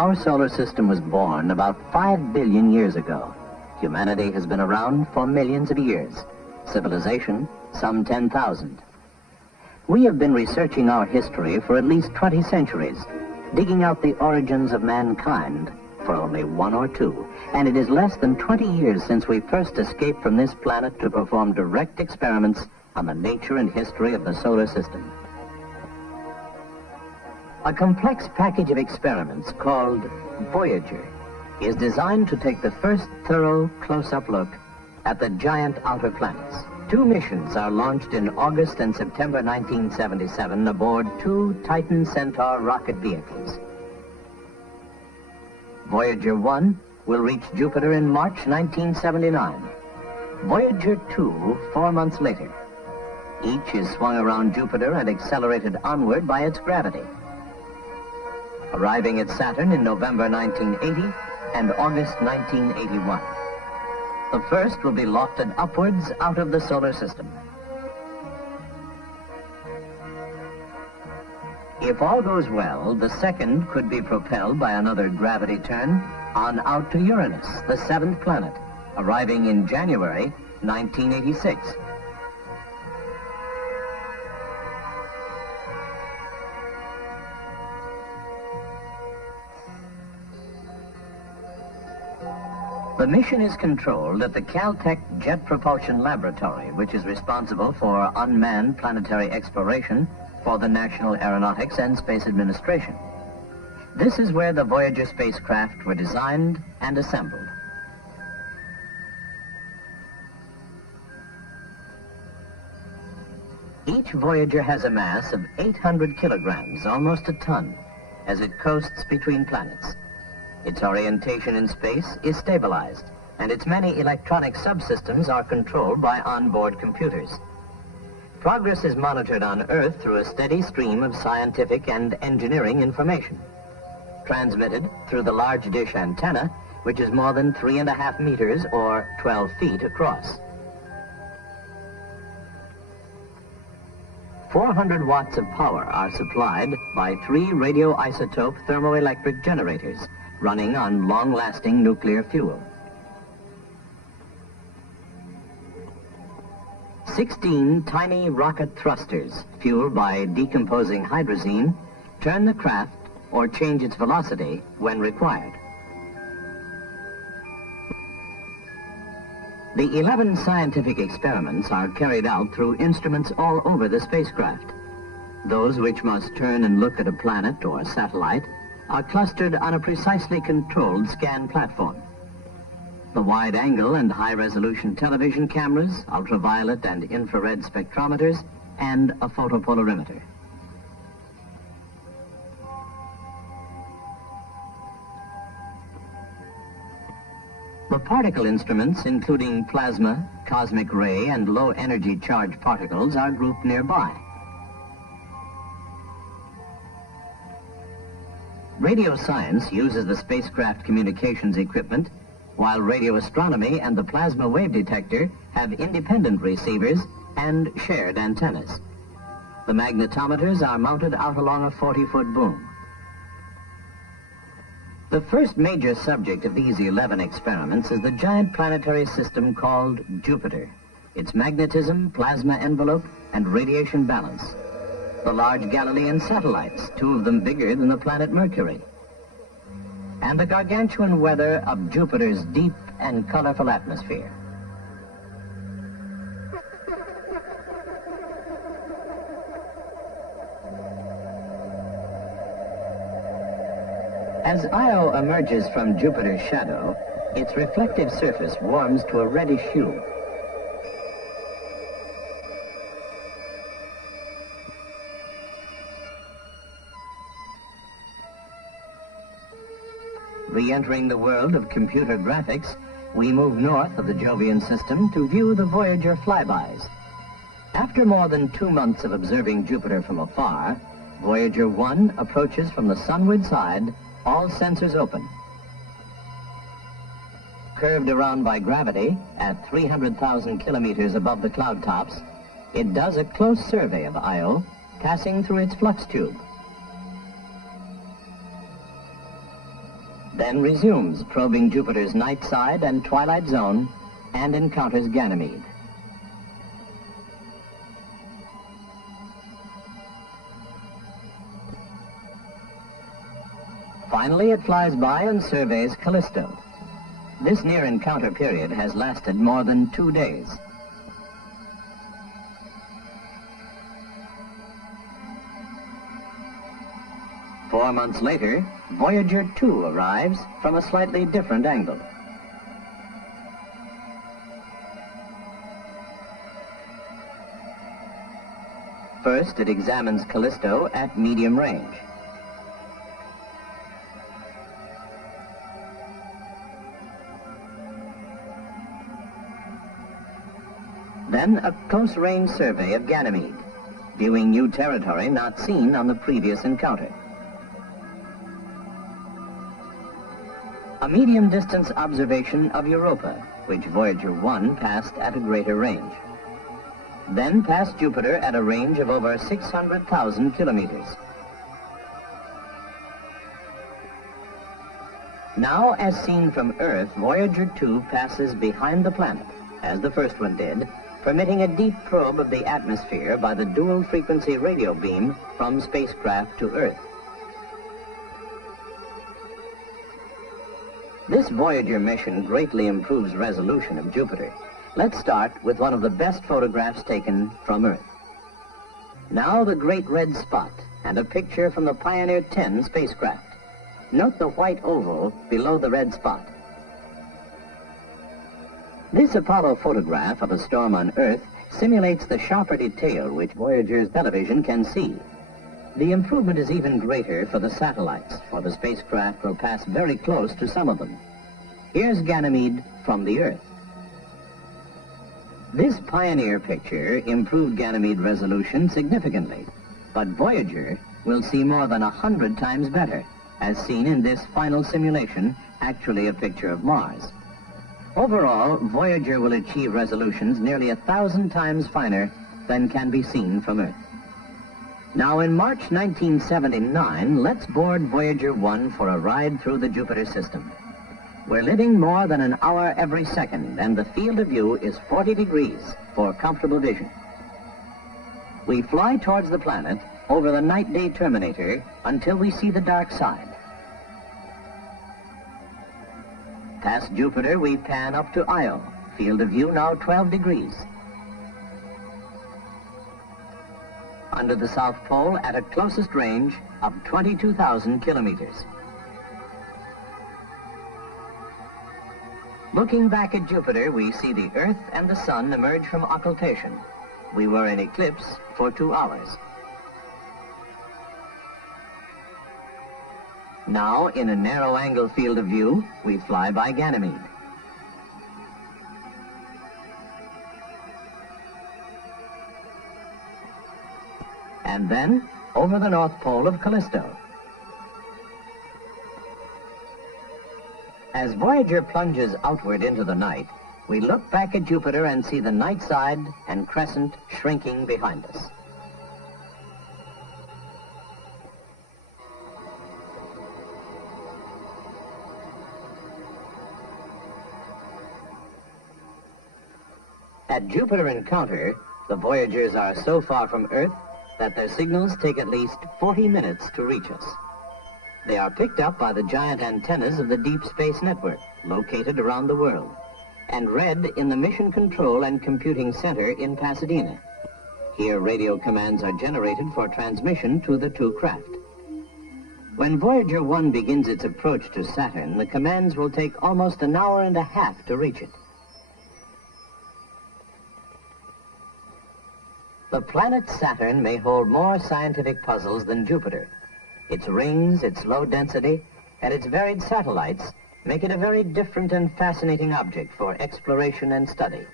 Our solar system was born about 5 billion years ago. Humanity has been around for millions of years. Civilization, some 10,000. We have been researching our history for at least 20 centuries, digging out the origins of mankind for only one or two. And it is less than 20 years since we first escaped from this planet to perform direct experiments on the nature and history of the solar system. A complex package of experiments called Voyager is designed to take the first thorough close-up look at the giant outer planets. 2 missions are launched in August and September 1977 aboard 2 Titan Centaur rocket vehicles. Voyager 1 will reach Jupiter in March 1979. Voyager 2 4 months later. Each is swung around Jupiter and accelerated onward by its gravity, arriving at Saturn in November 1980 and August 1981. The first will be lofted upwards out of the solar system. If all goes well, the second could be propelled by another gravity turn on out to Uranus, the 7th planet, arriving in January 1986. The mission is controlled at the Caltech Jet Propulsion Laboratory, which is responsible for unmanned planetary exploration for the National Aeronautics and Space Administration. This is where the Voyager spacecraft were designed and assembled. Each Voyager has a mass of 800 kilograms, almost a ton, as it coasts between planets. Its orientation in space is stabilized, and its many electronic subsystems are controlled by onboard computers. Progress is monitored on Earth through a steady stream of scientific and engineering information, transmitted through the large dish antenna, which is more than 3.5 meters or 12 feet across. 400 watts of power are supplied by 3 radioisotope thermoelectric generators running on long-lasting nuclear fuel. 16 tiny rocket thrusters, fueled by decomposing hydrazine, turn the craft or change its velocity when required. The 11 scientific experiments are carried out through instruments all over the spacecraft. Those which must turn and look at a planet or satellite are clustered on a precisely controlled scan platform. The wide-angle and high-resolution television cameras, ultraviolet and infrared spectrometers, and a photopolarimeter. The particle instruments, including plasma, cosmic ray, and low-energy charged particles, are grouped nearby. Radio science uses the spacecraft communications equipment, while radio astronomy and the plasma wave detector have independent receivers and shared antennas. The magnetometers are mounted out along a 40-foot boom. The first major subject of these 11 experiments is the giant planetary system called Jupiter, its magnetism, plasma envelope, and radiation balance. The large Galilean satellites, 2 of them bigger than the planet Mercury, and the gargantuan weather of Jupiter's deep and colorful atmosphere. As Io emerges from Jupiter's shadow, its reflective surface warms to a reddish hue. Re-entering the world of computer graphics, we move north of the Jovian system to view the Voyager flybys. After more than 2 months of observing Jupiter from afar, Voyager 1 approaches from the sunward side, all sensors open. Curved around by gravity at 300,000 kilometers above the cloud tops, it does a close survey of Io, passing through its flux tube. then resumes probing Jupiter's night side and twilight zone and encounters Ganymede. Finally, it flies by and surveys Callisto. This near-encounter period has lasted more than 2 days. Four months later, Voyager 2 arrives from a slightly different angle. First, it examines Callisto at medium range. Then a close-range survey of Ganymede, viewing new territory not seen on the previous encounter. A medium-distance observation of Europa, which Voyager 1 passed at a greater range. Then passed Jupiter at a range of over 600,000 kilometers. Now, as seen from Earth, Voyager 2 passes behind the planet, as the first one did, permitting a deep probe of the atmosphere by the dual-frequency radio beam from spacecraft to Earth. This Voyager mission greatly improves resolution of Jupiter. Let's start with one of the best photographs taken from Earth. Now the great red spot and a picture from the Pioneer 10 spacecraft. Note the white oval below the red spot. This Apollo photograph of a storm on Earth simulates the sharper detail which Voyager's television can see. The improvement is even greater for the satellites, for the spacecraft will pass very close to some of them. Here's Ganymede from the Earth. This Pioneer picture improved Ganymede resolution significantly, but Voyager will see more than 100 times better, as seen in this final simulation, actually a picture of Mars. Overall, Voyager will achieve resolutions nearly 1,000 times finer than can be seen from Earth. Now, in March 1979, let's board Voyager 1 for a ride through the Jupiter system. We're living more than an hour every second, and the field of view is 40 degrees for comfortable vision. We fly towards the planet over the night-day terminator until we see the dark side. Past Jupiter, we pan up to Io. Field of view now 12 degrees. Under the South Pole at a closest range of 22,000 kilometers. Looking back at Jupiter, we see the Earth and the Sun emerge from occultation. We were in eclipse for 2 hours. Now, in a narrow-angle field of view, we fly by Ganymede. And then, over the North Pole of Callisto. As Voyager plunges outward into the night, we look back at Jupiter and see the night side and crescent shrinking behind us. At Jupiter encounter, the Voyagers are so far from Earth that their signals take at least 40 minutes to reach us. They are picked up by the giant antennas of the Deep Space Network, located around the world, and read in the Mission Control and Computing Center in Pasadena. Here, radio commands are generated for transmission to the two craft. When Voyager 1 begins its approach to Saturn, the commands will take almost an hour and a half to reach it. The planet Saturn may hold more scientific puzzles than Jupiter. Its rings, its low density, and its varied satellites make it a very different and fascinating object for exploration and study.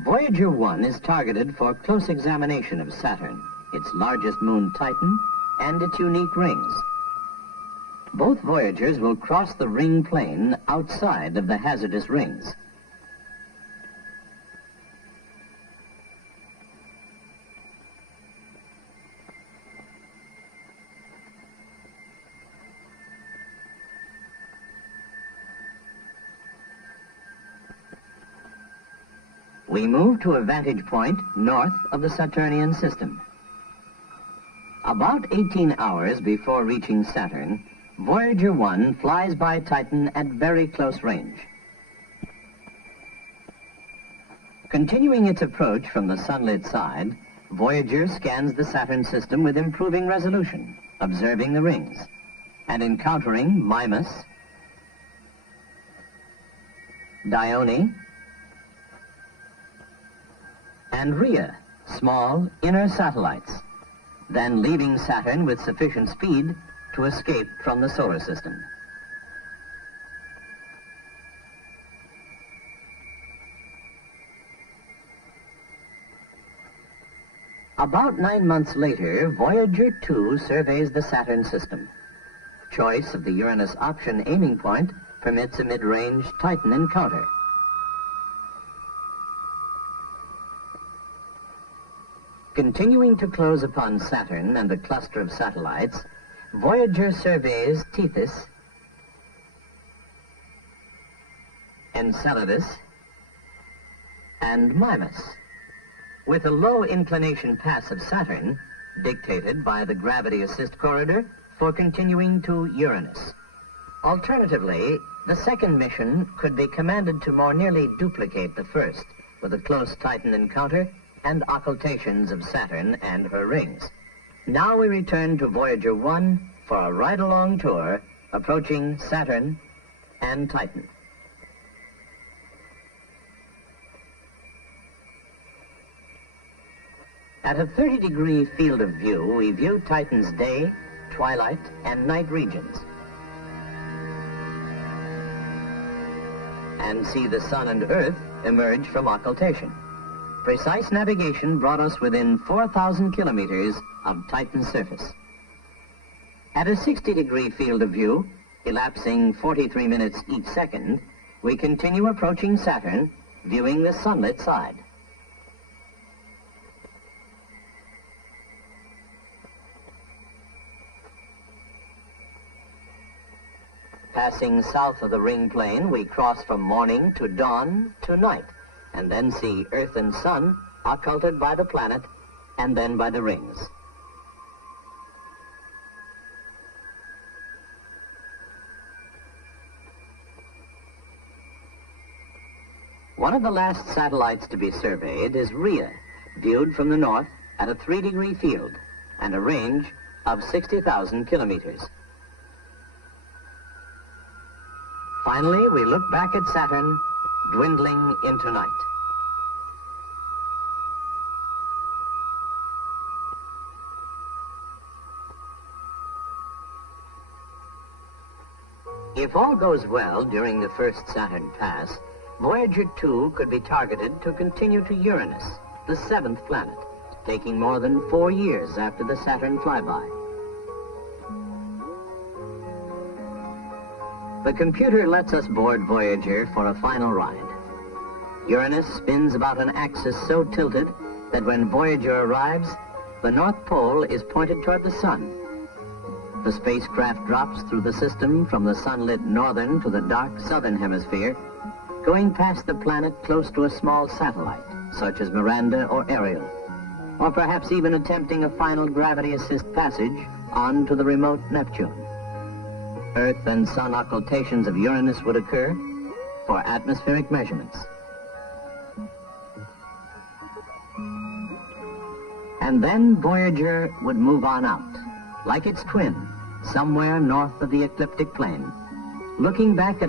Voyager 1 is targeted for close examination of Saturn, its largest moon Titan, and its unique rings. Both Voyagers will cross the ring plane outside of the hazardous rings. We move to a vantage point north of the Saturnian system. About 18 hours before reaching Saturn, Voyager 1 flies by Titan at very close range. Continuing its approach from the sunlit side, Voyager scans the Saturn system with improving resolution, observing the rings, and encountering Mimas, Dione, and Rhea, small inner satellites, then leaving Saturn with sufficient speed to escape from the solar system. About 9 months later, Voyager 2 surveys the Saturn system. Choice of the Uranus option aiming point permits a mid-range Titan encounter. Continuing to close upon Saturn and the cluster of satellites, Voyager surveys Tethys, Enceladus, and Mimas, with a low inclination pass of Saturn dictated by the gravity assist corridor for continuing to Uranus. Alternatively, the second mission could be commanded to more nearly duplicate the first, with a close Titan encounter and occultations of Saturn and her rings. Now we return to Voyager 1 for a ride-along tour approaching Saturn and Titan. At a 30-degree field of view, we view Titan's day, twilight, and night regions, and see the Sun and Earth emerge from occultation. Precise navigation brought us within 4,000 kilometers of Titan's surface. At a 60-degree field of view, elapsing 43 minutes each second, we continue approaching Saturn, viewing the sunlit side. Passing south of the ring plane, we cross from morning to dawn to night, and then see Earth and Sun occulted by the planet and then by the rings. One of the last satellites to be surveyed is Rhea, viewed from the north at a 3-degree field and a range of 60,000 kilometers. Finally, we look back at Saturn, dwindling into night. If all goes well during the first Saturn pass, Voyager 2 could be targeted to continue to Uranus, the 7th planet, taking more than 4 years after the Saturn flyby. The computer lets us board Voyager for a final ride. Uranus spins about an axis so tilted that when Voyager arrives, the North Pole is pointed toward the Sun. The spacecraft drops through the system from the sunlit northern to the dark southern hemisphere, going past the planet close to a small satellite, such as Miranda or Ariel, or perhaps even attempting a final gravity assist passage on to the remote Neptune. Earth and Sun occultations of Uranus would occur for atmospheric measurements. And then Voyager would move on out, like its twin, somewhere north of the ecliptic plane, looking back at a